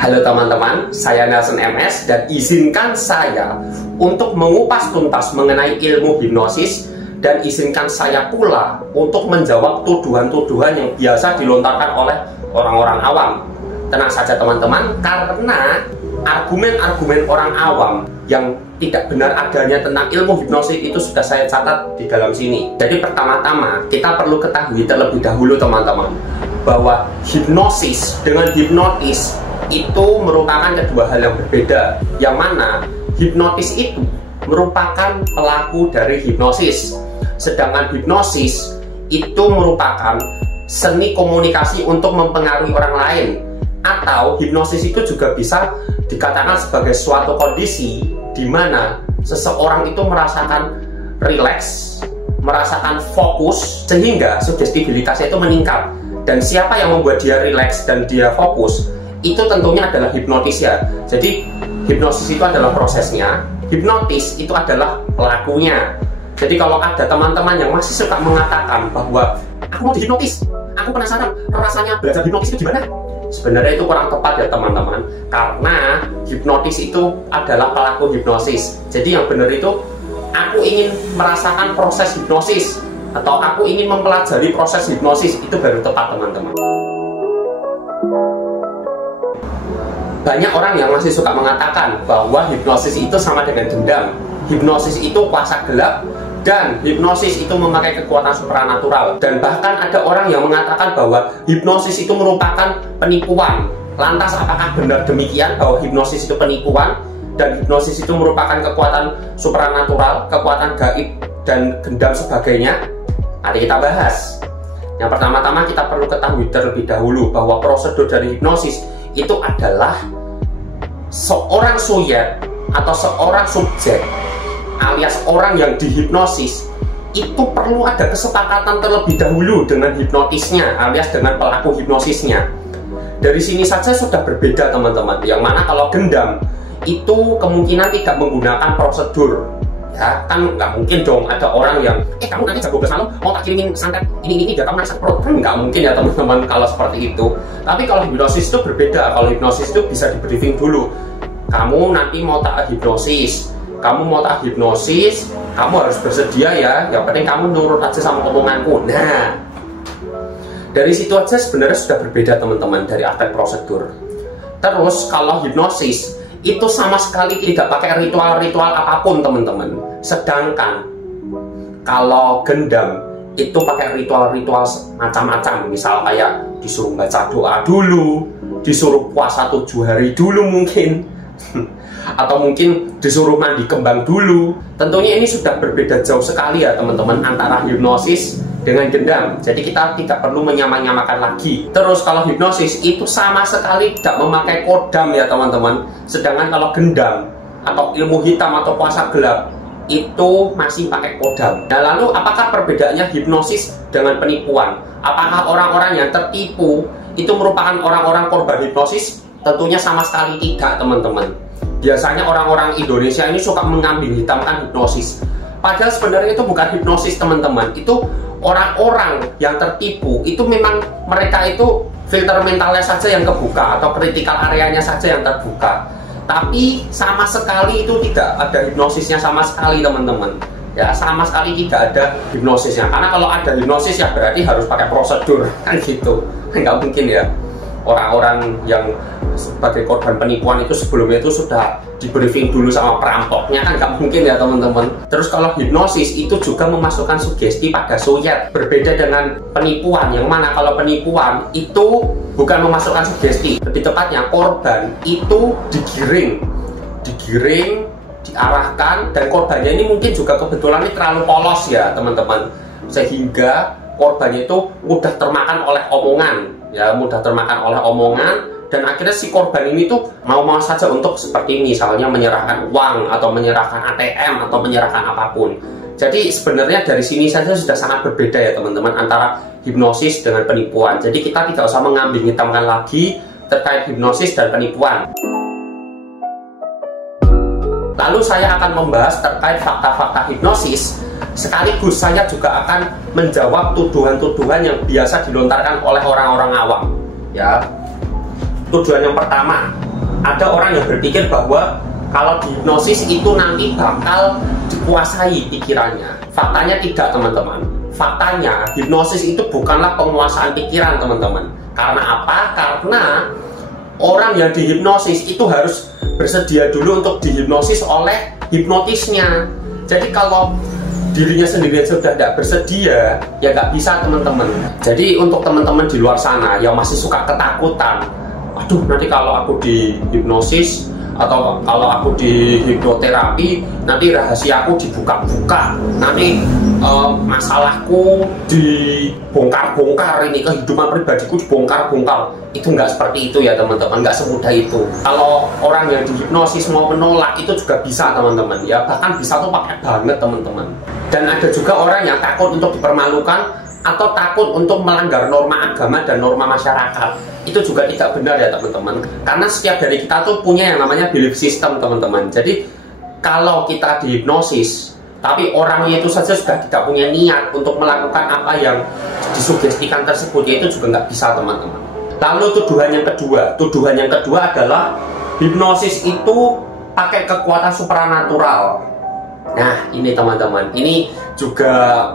Halo teman-teman, saya Nelson MS dan izinkan saya untuk mengupas tuntas mengenai ilmu hipnosis dan izinkan saya pula untuk menjawab tuduhan-tuduhan yang biasa dilontarkan oleh orang-orang awam. Tenang saja teman-teman, karena argumen-argumen orang awam yang tidak benar adanya tentang ilmu hipnosis itu sudah saya catat di dalam sini. Jadi pertama-tama kita perlu ketahui terlebih dahulu teman-teman bahwa hipnosis dengan hipnotis itu merupakan kedua hal yang berbeda, yang mana hipnotis itu merupakan pelaku dari hipnosis, sedangkan hipnosis itu merupakan seni komunikasi untuk mempengaruhi orang lain. Atau hipnosis itu juga bisa dikatakan sebagai suatu kondisi di mana seseorang itu merasakan rileks, merasakan fokus, sehingga sugestibilitasnya itu meningkat. Dan siapa yang membuat dia rileks dan dia fokus, itu tentunya adalah hipnotis ya. Jadi hipnosis itu adalah prosesnya, hipnotis itu adalah pelakunya. Jadi kalau ada teman-teman yang masih suka mengatakan bahwa aku mau dihipnotis, aku penasaran rasanya belajar hipnotis itu gimana, sebenarnya itu kurang tepat ya teman-teman, karena hipnotis itu adalah pelaku hipnosis. Jadi yang benar itu aku ingin merasakan proses hipnosis atau aku ingin mempelajari proses hipnosis, itu baru tepat teman-teman. Banyak orang yang masih suka mengatakan bahwa hipnosis itu sama dengan dendam, hipnosis itu kuasa gelap, dan hipnosis itu memakai kekuatan supranatural. Dan bahkan ada orang yang mengatakan bahwa hipnosis itu merupakan penipuan. Lantas apakah benar demikian bahwa hipnosis itu penipuan dan hipnosis itu merupakan kekuatan supranatural, kekuatan gaib dan gendam sebagainya? Mari kita bahas. Yang pertama-tama kita perlu ketahui terlebih dahulu bahwa prosedur dari hipnosis itu adalah seorang subjek atau seorang subjek alias orang yang dihipnosis itu perlu ada kesepakatan terlebih dahulu dengan hipnotisnya alias dengan pelaku hipnosisnya. Dari sini saja sudah berbeda teman-teman, yang mana kalau gendam itu kemungkinan tidak menggunakan prosedur. Ya kan nggak mungkin dong ada orang yang kamu nanti jam 12 malam mau tak kirimin santet ini biar kamu rasa pro, kan nggak mungkin ya teman-teman kalau seperti itu. Tapi kalau hipnosis itu berbeda. Kalau hipnosis itu bisa di briefing dulu, kamu nanti mau tak hipnosis, kamu mau tak hipnosis, kamu harus bersedia ya, yang penting kamu nurut aja sama omonganku. Nah, dari situ aja sebenarnya sudah berbeda teman-teman dari aspek prosedur. Terus kalau hipnosis itu sama sekali tidak pakai ritual-ritual apapun teman-teman. Sedangkan kalau gendam itu pakai ritual-ritual macam-macam. Misal kayak disuruh baca doa dulu, disuruh puasa 7 hari dulu mungkin atau mungkin disuruh mandi kembang dulu. Tentunya ini sudah berbeda jauh sekali ya teman-teman antara hipnosis dengan gendam. Jadi kita tidak perlu menyamakan lagi. Terus kalau hipnosis itu sama sekali tidak memakai kodam ya teman-teman. Sedangkan kalau gendam atau ilmu hitam atau kuasa gelap itu masih pakai kodam. Nah lalu apakah perbedaannya hipnosis dengan penipuan? Apakah orang-orang yang tertipu itu merupakan orang-orang korban hipnosis? Tentunya sama sekali tidak teman-teman. Biasanya orang-orang Indonesia ini suka mengambing hitamkan hipnosis. Padahal sebenarnya itu bukan hipnosis teman-teman. Itu orang-orang yang tertipu, itu memang mereka itu filter mentalnya saja yang kebuka atau critical areanya saja yang terbuka. Tapi sama sekali itu tidak ada hipnosisnya sama sekali teman-teman. Ya sama sekali tidak ada hipnosisnya. Karena kalau ada hipnosis ya berarti harus pakai prosedur kan gitu. Nggak mungkin ya orang-orang yang sebagai korban penipuan itu sebelumnya itu sudah di briefing dulu sama perampoknya, kan nggak mungkin ya teman-teman. Terus kalau hipnosis itu juga memasukkan sugesti pada subjek, berbeda dengan penipuan, yang mana kalau penipuan itu bukan memasukkan sugesti, lebih tepatnya korban itu digiring, diarahkan, dan korbannya ini mungkin juga kebetulan ini terlalu polos ya teman-teman, sehingga korbannya itu mudah termakan oleh omongan, ya mudah termakan oleh omongan. Dan akhirnya si korban ini tuh mau-mau saja untuk seperti misalnya menyerahkan uang atau menyerahkan ATM atau menyerahkan apapun. Jadi sebenarnya dari sini saja sudah sangat berbeda ya teman-teman antara hipnosis dengan penipuan. Jadi kita tidak usah mengambing hitamkan lagi terkait hipnosis dan penipuan. Lalu saya akan membahas terkait fakta-fakta hipnosis. Sekaligus saya juga akan menjawab tuduhan-tuduhan yang biasa dilontarkan oleh orang-orang awam. Ya. Tujuan yang pertama, Ada orang yang berpikir bahwa kalau dihipnosis itu nanti bakal dikuasai pikirannya. Faktanya tidak, teman-teman. Faktanya hipnosis itu bukanlah penguasaan pikiran, teman-teman. Karena apa? Karena orang yang dihipnosis itu harus bersedia dulu untuk dihipnosis oleh hipnotisnya. Jadi kalau dirinya sendiri sudah tidak bersedia, ya nggak bisa, teman-teman. Jadi untuk teman-teman di luar sana yang masih suka ketakutan, aduh nanti kalau aku dihipnosis atau kalau aku di hipnoterapi nanti rahasiaku dibuka-buka, nanti masalahku dibongkar-bongkar, ini kehidupan pribadiku dibongkar-bongkar. Itu nggak seperti itu ya, teman-teman, nggak semudah itu. Kalau orang yang dihipnosis mau menolak itu juga bisa, teman-teman, ya, bahkan bisa tuh pakai banget, teman-teman. Dan ada juga orang yang takut untuk dipermalukan atau takut untuk melanggar norma agama dan norma masyarakat. Itu juga tidak benar ya, teman-teman, karena setiap dari kita tuh punya yang namanya belief system, teman-teman. Jadi kalau kita dihipnosis tapi orangnya itu saja sudah tidak punya niat untuk melakukan apa yang disugestikan tersebut, ya itu juga nggak bisa, teman-teman. Lalu tuduhan yang kedua adalah hipnosis itu pakai kekuatan supranatural. Nah ini, teman-teman, ini juga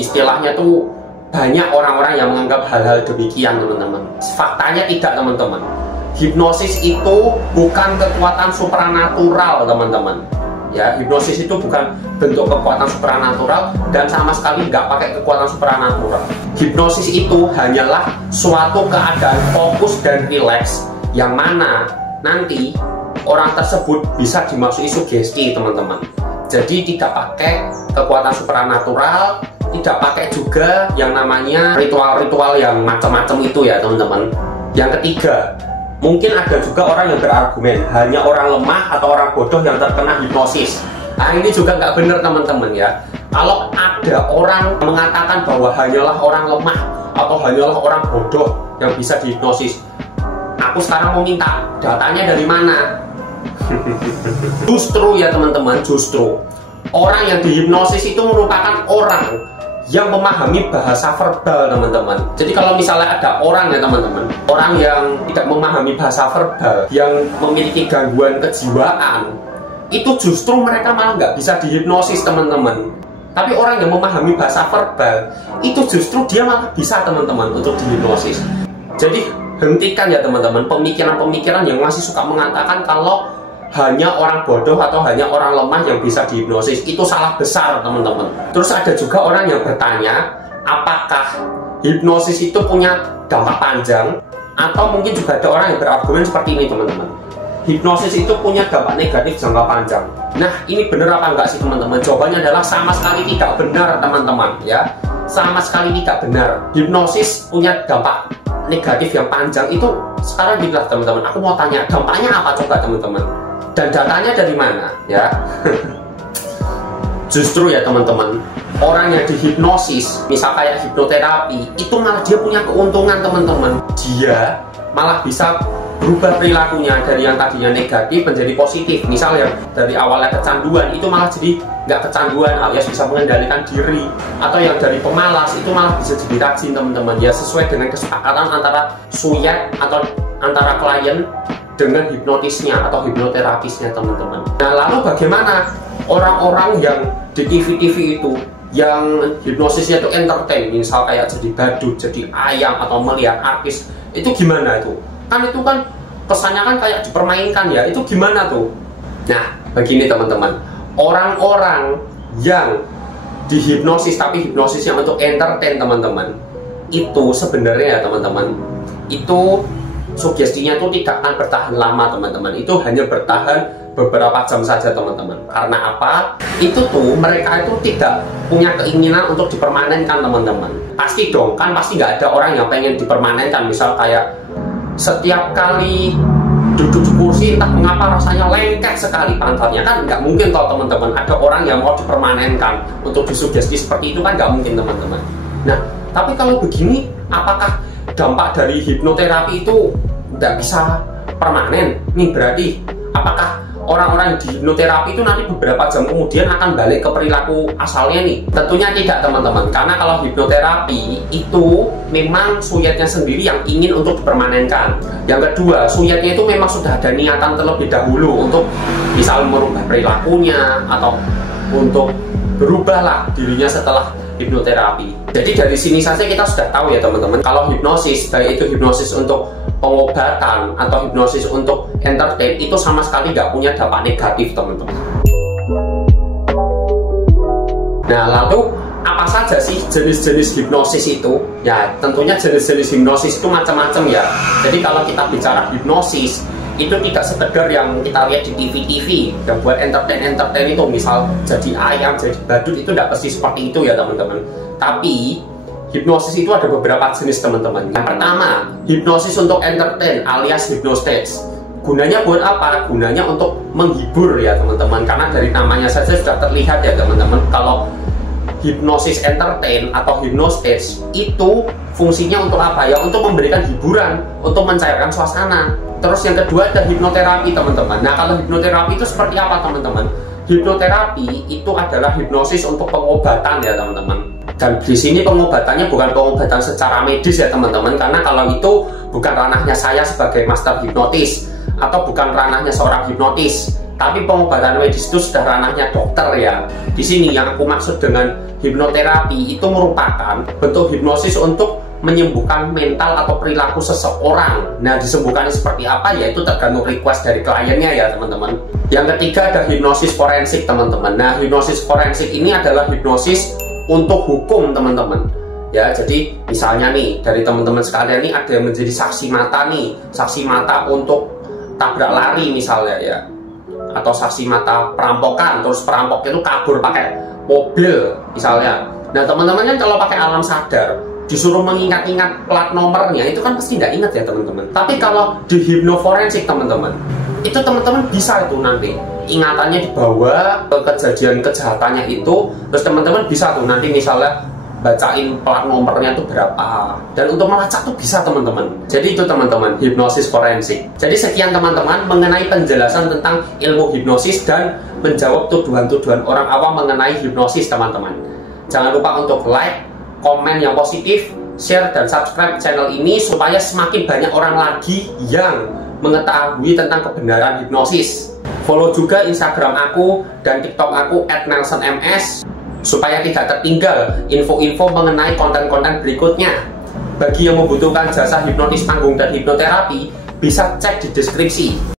istilahnya tuh banyak orang-orang yang menganggap hal-hal demikian, teman-teman. Faktanya tidak, teman-teman. Hipnosis itu bukan kekuatan supranatural, teman-teman. Ya, hipnosis itu bukan bentuk kekuatan supranatural dan sama sekali nggak pakai kekuatan supranatural. Hipnosis itu hanyalah suatu keadaan fokus dan rileks yang mana nanti orang tersebut bisa dimasuki sugesti, teman-teman. Jadi tidak pakai kekuatan supranatural, tidak pakai juga yang namanya ritual-ritual yang macam-macam itu ya, teman-teman. Yang ketiga, mungkin ada juga orang yang berargumen hanya orang lemah atau orang bodoh yang terkena hipnosis. Nah ini juga nggak benar, teman-teman, ya. Kalau ada orang mengatakan bahwa hanyalah orang lemah atau hanyalah orang bodoh yang bisa dihipnosis, aku sekarang mau minta datanya dari mana? Justru ya, teman-teman, justru orang yang dihipnosis itu merupakan orang yang memahami bahasa verbal, teman-teman. Jadi kalau misalnya ada orang ya, teman-teman, orang yang tidak memahami bahasa verbal, yang memiliki gangguan kejiwaan, itu justru mereka malah nggak bisa dihipnosis, teman-teman. Tapi orang yang memahami bahasa verbal, itu justru dia malah bisa, teman-teman, untuk dihipnosis. Jadi hentikan ya, teman-teman, pemikiran-pemikiran yang masih suka mengatakan kalau hanya orang bodoh atau hanya orang lemah yang bisa dihipnosis. Itu salah besar, teman-teman. Terus ada juga orang yang bertanya, apakah hipnosis itu punya dampak panjang? Atau mungkin juga ada orang yang berargumen seperti ini, teman-teman, hipnosis itu punya dampak negatif jangka panjang. Nah ini benar apa enggak sih, teman-teman? Jawabannya adalah sama sekali tidak benar, teman-teman, ya. Sama sekali tidak benar. Hipnosis punya dampak negatif yang panjang. Itu sekarang gitulah, teman-teman, aku mau tanya, dampaknya apa coba, teman-teman? Dan datanya dari mana, ya? Justru ya, teman-teman, orang yang dihipnosis, misal kayak hipnoterapi, itu malah dia punya keuntungan, teman-teman. Dia malah bisa berubah perilakunya dari yang tadinya negatif menjadi positif. Misal yang dari awalnya kecanduan, itu malah jadi nggak kecanduan alias bisa mengendalikan diri. Atau yang dari pemalas, itu malah bisa jadi rajin, teman-teman. Ya sesuai dengan kesepakatan antara suyek atau antara klien dengan hipnotisnya atau hipnoterapisnya, teman-teman. Nah lalu bagaimana orang-orang yang di TV-TV itu yang hipnosisnya itu entertain, misal kayak jadi badut, jadi ayam atau melihat artis, itu gimana itu? Kan itu kan kesannya kan kayak dipermainkan ya, itu gimana tuh? Nah begini, teman-teman, orang-orang yang dihipnosis tapi hipnosisnya untuk entertain, teman-teman, itu sebenarnya ya, teman-teman, itu sugestinya itu tidak akan bertahan lama, teman-teman. Itu hanya bertahan beberapa jam saja, teman-teman. Karena apa? Itu tuh mereka itu tidak punya keinginan untuk dipermanenkan, teman-teman. Pasti dong, kan pasti nggak ada orang yang pengen dipermanenkan. Misal kayak setiap kali duduk di kursi entah mengapa rasanya lengket sekali pantatnya, kan nggak mungkin toh, teman-teman. Ada orang yang mau dipermanenkan untuk disugesti seperti itu, kan nggak mungkin, teman-teman. Nah tapi kalau begini, apakah dampak dari hipnoterapi itu nggak bisa permanen? Nih berarti apakah orang-orang di hipnoterapi itu nanti beberapa jam kemudian akan balik ke perilaku asalnya nih? Tentunya tidak teman-teman, karena kalau hipnoterapi itu memang suyatnya sendiri yang ingin untuk dipermanenkan. Yang kedua, suyatnya itu memang sudah ada niatan terlebih dahulu untuk misal merubah perilakunya atau untuk berubahlah dirinya setelah hipnoterapi. Jadi dari sini saja kita sudah tahu ya teman-teman, kalau hipnosis, baik itu hipnosis untuk pengobatan atau hipnosis untuk entertain, itu sama sekali nggak punya dampak negatif teman-teman. Nah, lalu apa saja sih jenis-jenis hipnosis itu? Ya tentunya jenis-jenis hipnosis itu macam-macam ya. Jadi kalau kita bicara hipnosis, itu tidak sekedar yang kita lihat di TV-TV yang buat entertain itu, misal jadi ayam, jadi badut, itu tidak pasti seperti itu ya teman-teman. Tapi hipnosis itu ada beberapa jenis teman-teman. Yang pertama, hipnosis untuk entertain alias hypnostage. Gunanya buat apa? Gunanya untuk menghibur ya teman-teman. Karena dari namanya saja sudah terlihat ya teman-teman, kalau hipnosis entertain atau hypnostage itu fungsinya untuk apa ya? Untuk memberikan hiburan, untuk mencairkan suasana. Terus yang kedua ada hipnoterapi teman-teman. Nah, kalau hipnoterapi itu seperti apa teman-teman? Hipnoterapi itu adalah hipnosis untuk pengobatan ya teman-teman. Dan di sini pengobatannya bukan pengobatan secara medis ya teman-teman, karena kalau itu bukan ranahnya saya sebagai master hipnotis atau bukan ranahnya seorang hipnotis. Tapi pengobatan medis itu sudah ranahnya dokter ya. Di sini yang aku maksud dengan hipnoterapi itu merupakan bentuk hipnosis untuk menyembuhkan mental atau perilaku seseorang. Nah, disembuhkannya seperti apa ya itu tergantung request dari kliennya ya teman-teman. Yang ketiga ada hipnosis forensik teman-teman. Nah, hipnosis forensik ini adalah hipnosis untuk hukum teman-teman. Ya, jadi misalnya nih dari teman-teman sekalian nih ada yang menjadi saksi mata nih, saksi mata untuk tabrak lari misalnya ya, atau saksi mata perampokan, terus perampoknya itu kabur pakai mobil misalnya. Nah, teman-teman kan kalau pakai alam sadar disuruh mengingat-ingat plat nomornya itu kan pasti nggak ingat ya teman-teman. Tapi kalau di hipnoforensik teman-teman, itu teman-teman bisa itu nanti ingatannya dibawa ke kejadian kejahatannya itu, terus teman-teman bisa tuh nanti misalnya bacain plat nomornya itu berapa, dan untuk melacak tuh bisa teman-teman. Jadi itu teman-teman hipnosis forensik. Jadi sekian teman-teman mengenai penjelasan tentang ilmu hipnosis dan menjawab tuduhan-tuduhan orang awam mengenai hipnosis teman-teman. Jangan lupa untuk like, komen yang positif, share dan subscribe channel ini supaya semakin banyak orang lagi yang mengetahui tentang kebenaran hipnosis. Follow juga Instagram aku dan TikTok aku @nelsonms supaya tidak tertinggal info-info mengenai konten-konten berikutnya. Bagi yang membutuhkan jasa hipnotis tanggung dan hipnoterapi, bisa cek di deskripsi.